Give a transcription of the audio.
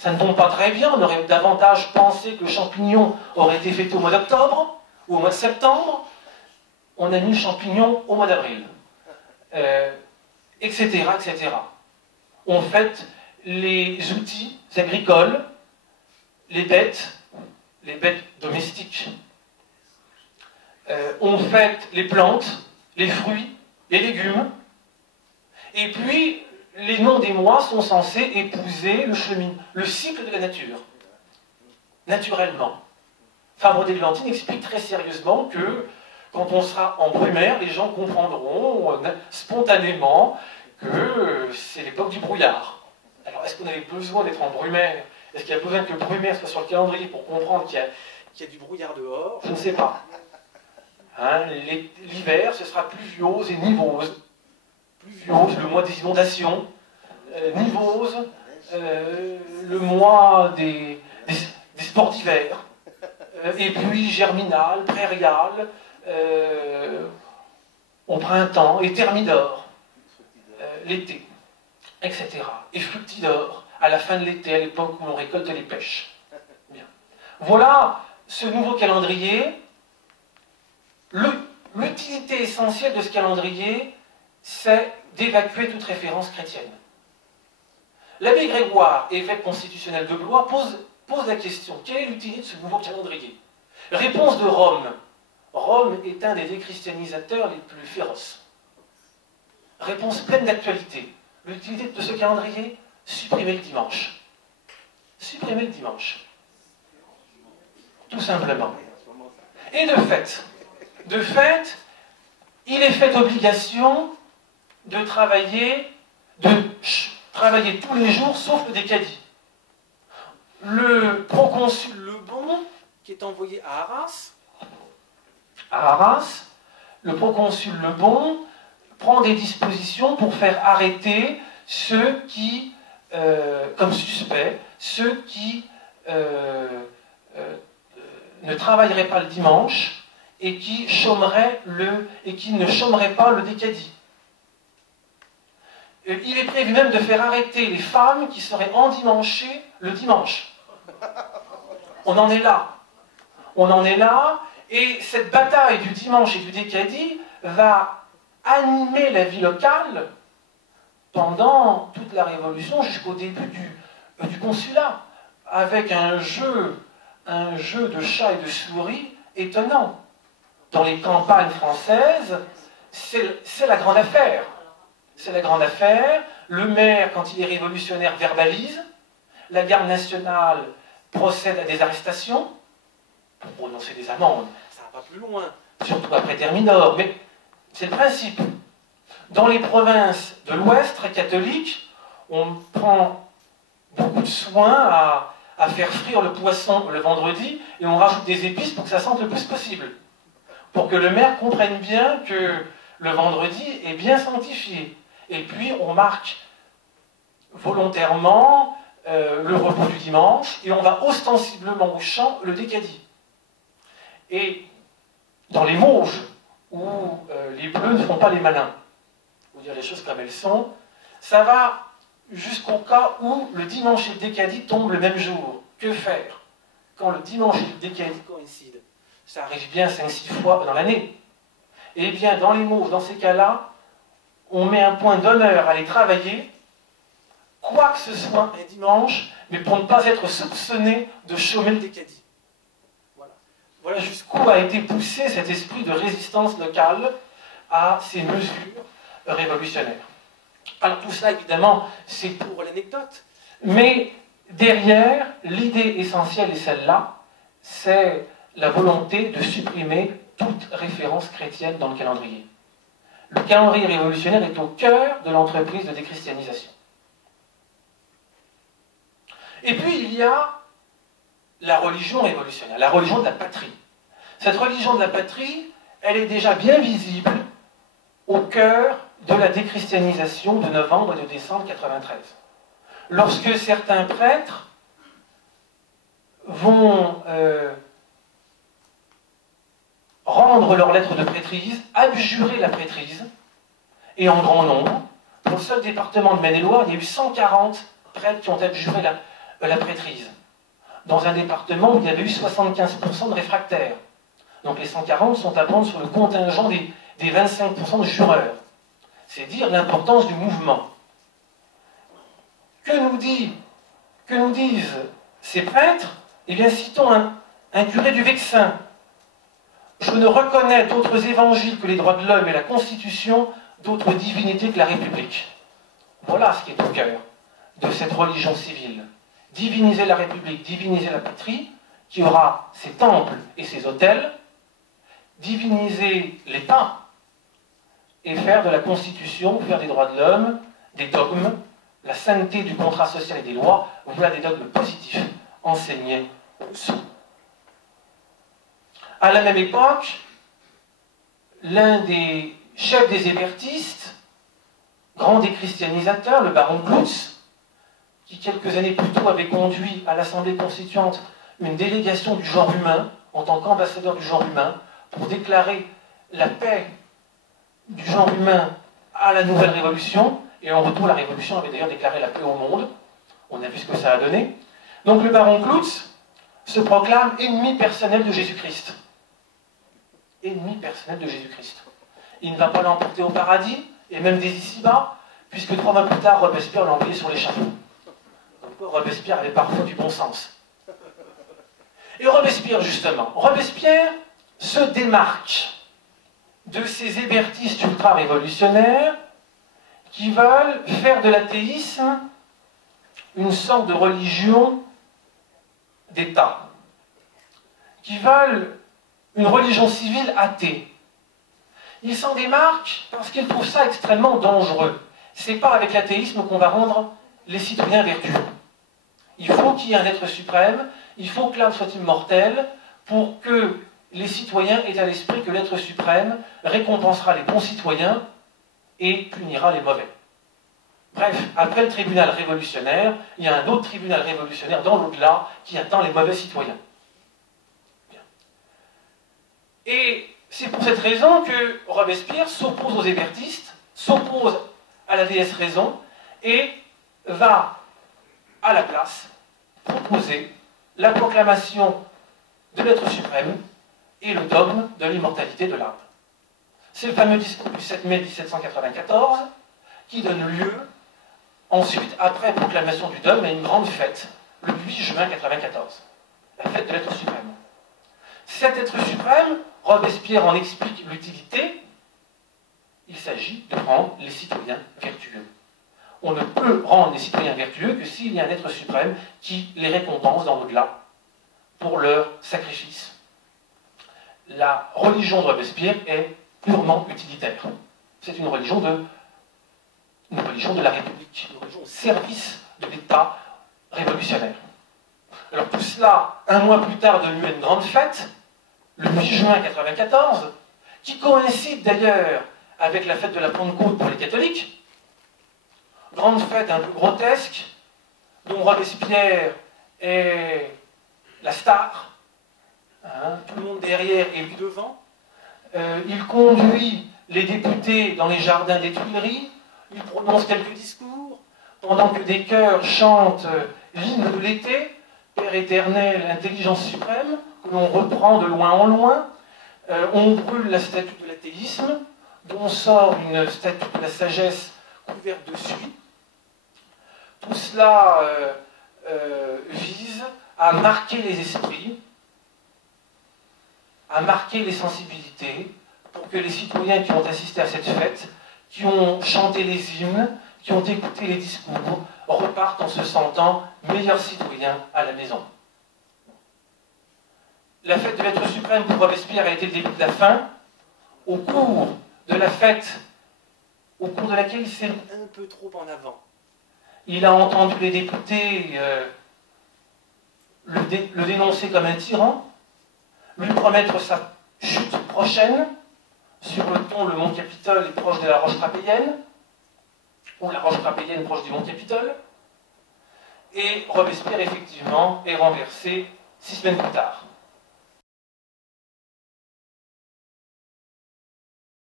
Ça ne tombe pas très bien, on aurait davantage pensé que le champignon aurait été fêté au mois d'octobre ou au mois de septembre. On a mis le champignon au mois d'avril, etc., etc. On fête les outils agricoles, les bêtes domestiques. On fête les plantes, les fruits, les légumes. Et puis, les noms des mois sont censés épouser le cycle de la nature. Naturellement. Fabre d'Églantine explique très sérieusement que quand on sera en brumaire, les gens comprendront spontanément que c'est l'époque du brouillard. Alors, est-ce qu'on avait besoin d'être en brumaire? Est-ce qu'il y a besoin que brumaire soit sur le calendrier pour comprendre qu'il y a du brouillard dehors? Je ne sais pas. Hein, l'hiver, ce sera pluviose et nivose. Pluviose, le mois des inondations. Nivose, le mois des sports d'hiver. Et puis germinal, prairial, au printemps, et thermidor, l'été, etc. Et fructidor, à la fin de l'été, à l'époque où on récolte les pêches. Bien. Voilà ce nouveau calendrier. L'utilité essentielle de ce calendrier, c'est d'évacuer toute référence chrétienne. L'abbé Grégoire, évêque constitutionnel de Blois, pose la question: quelle est l'utilité de ce nouveau calendrier? Réponse de Rome. Rome est un des déchristianisateurs les plus féroces. Réponse pleine d'actualité. L'utilité de ce calendrier? Supprimer le dimanche. Supprimer le dimanche. Tout simplement. Et de fait, il est fait obligation de travailler tous les jours, sauf le décadi. Le proconsul Lebon, qui est envoyé à Arras, le proconsul Lebon prend des dispositions pour faire arrêter ceux qui, comme suspects, ceux qui ne travailleraient pas le dimanche et qui ne chômeraient pas le décadi. Il est prévu même de faire arrêter les femmes qui seraient endimanchées le dimanche. On en est là. On en est là, et cette bataille du dimanche et du décadi va animer la vie locale pendant toute la Révolution jusqu'au début du consulat, avec un jeu de chat et de souris étonnant. Dans les campagnes françaises, c'est la grande affaire. C'est la grande affaire. Le maire, quand il est révolutionnaire, verbalise. La garde nationale procède à des arrestations pour prononcer des amendes. Ça va pas plus loin, surtout après Thermidor, mais c'est le principe. Dans les provinces de l'Ouest, très catholiques, on prend beaucoup de soin à faire frire le poisson le vendredi et on rajoute des épices pour que ça sente le plus possible. Pour que le maire comprenne bien que le vendredi est bien sanctifié. Et puis on marque volontairement le repos du dimanche et on va ostensiblement au champ le décadi. Et dans les Mauges, où les bleus ne font pas les malins, pour dire les choses comme elles sont, ça va jusqu'au cas où le dimanche et le décadi tombent le même jour. Que faire quand le dimanche et le décadi coïncident? Ça arrive bien 5-6 fois dans l'année. Eh bien, dans les Mauges, dans ces cas-là, on met un point d'honneur à aller travailler, quoi que ce soit un dimanche, mais pour ne pas être soupçonné de chômer le décadi. Voilà jusqu'où a été poussé cet esprit de résistance locale à ces mesures révolutionnaires. Alors tout ça, évidemment, c'est pour l'anecdote, mais derrière, l'idée essentielle est celle-là, c'est la volonté de supprimer toute référence chrétienne dans le calendrier. Le calendrier révolutionnaire est au cœur de l'entreprise de déchristianisation. Et puis il y a la religion révolutionnaire, la religion de la patrie. Cette religion de la patrie, elle est déjà bien visible au cœur de la déchristianisation de novembre et de décembre 93. Lorsque certains prêtres vont rendre leur lettre de prêtrise, abjurer la prêtrise, et en grand nombre, pour le seul département de Maine-et-Loire, il y a eu 140 prêtres qui ont abjuré la prêtrise, dans un département où il y avait eu 75% de réfractaires. Donc les 140 sont à prendre sur le contingent des 25% de jureurs. C'est dire l'importance du mouvement. Que nous disent ces prêtres? Eh bien, citons un curé du Vexin. Je ne reconnais d'autres évangiles que les droits de l'homme et la Constitution, d'autres divinités que la République. Voilà ce qui est au cœur de cette religion civile. Diviniser la République, diviniser la patrie, qui aura ses temples et ses autels, diviniser l'État, et faire de la Constitution, faire des droits de l'homme, des dogmes, la sainteté du contrat social et des lois, voilà des dogmes positifs enseignés aux sourds. À la même époque, l'un des chefs des hébertistes, grand déchristianisateur, le baron Glutz, qui quelques années plus tôt avait conduit à l'Assemblée constituante une délégation du genre humain, en tant qu'ambassadeur du genre humain, pour déclarer la paix du genre humain à la nouvelle révolution, et en retour la révolution avait d'ailleurs déclaré la paix au monde. On a vu ce que ça a donné. Donc le baron Glutz se proclame ennemi personnel de Jésus-Christ. Ennemi personnel de Jésus-Christ. Il ne va pas l'emporter au paradis, et même des ici-bas, puisque 3 mois plus tard, Robespierre l'a envoyé sur l'échafaud. Donc Robespierre avait parfois du bon sens. Et Robespierre, justement, Robespierre se démarque de ces hébertistes ultra-révolutionnaires qui veulent faire de l'athéisme une sorte de religion d'État, qui veulent une religion civile athée. Ils s'en démarquent parce qu'ils trouvent ça extrêmement dangereux. C'est pas avec l'athéisme qu'on va rendre les citoyens vertueux. Il faut qu'il y ait un être suprême, il faut que l'âme soit immortelle pour que les citoyens aient à l'esprit que l'être suprême récompensera les bons citoyens et punira les mauvais. Bref, après le tribunal révolutionnaire, il y a un autre tribunal révolutionnaire dans l'au-delà qui attend les mauvais citoyens. Bien. Et c'est pour cette raison que Robespierre s'oppose aux hébertistes, s'oppose à la déesse raison et va à la place proposer la proclamation de l'être suprême et le dogme de l'immortalité de l'âme. C'est le fameux discours du 7 mai 1794 qui donne lieu ensuite, après proclamation du dogme, à une grande fête, le 8 juin 1994, la fête de l'être suprême. Cet être suprême, Robespierre en explique l'utilité, il s'agit de rendre les citoyens vertueux. On ne peut rendre les citoyens vertueux que s'il y a un être suprême qui les récompense dans l'au-delà pour leur sacrifice. La religion de Robespierre est purement utilitaire. C'est une religion de la République, une religion au service de l'État révolutionnaire. Alors tout cela, un mois plus tard, donne lieu à une grande fête, le 8 juin 1994, qui coïncide d'ailleurs avec la fête de la Pentecôte pour les catholiques. Grande fête un peu grotesque, dont Robespierre est la star, tout le monde derrière et lui devant. Il conduit les députés dans les jardins des Tuileries, il prononce quelques discours, pendant que des chœurs chantent l'hymne de l'été, Père éternel, intelligence suprême, que l'on reprend de loin en loin. On brûle la statue de l'athéisme, dont sort une statue de la sagesse couverte de suie. Tout cela vise à marquer les esprits, à marquer les sensibilités, pour que les citoyens qui ont assisté à cette fête, qui ont chanté les hymnes, qui ont écouté les discours, repartent en se sentant meilleurs citoyens à la maison. La fête de l'être suprême pour Robespierre a été le début de la fin. Au cours de la fête, au cours de laquelle il s'est un peu trop en avant, il a entendu les députés le dénoncer comme un tyran, lui promettre sa chute prochaine. Sur le ton, le Mont Capitole est proche de la roche Trapéienne, ou la roche Trapéienne proche du Mont Capitole. Et Robespierre, effectivement, est renversé 6 semaines plus tard.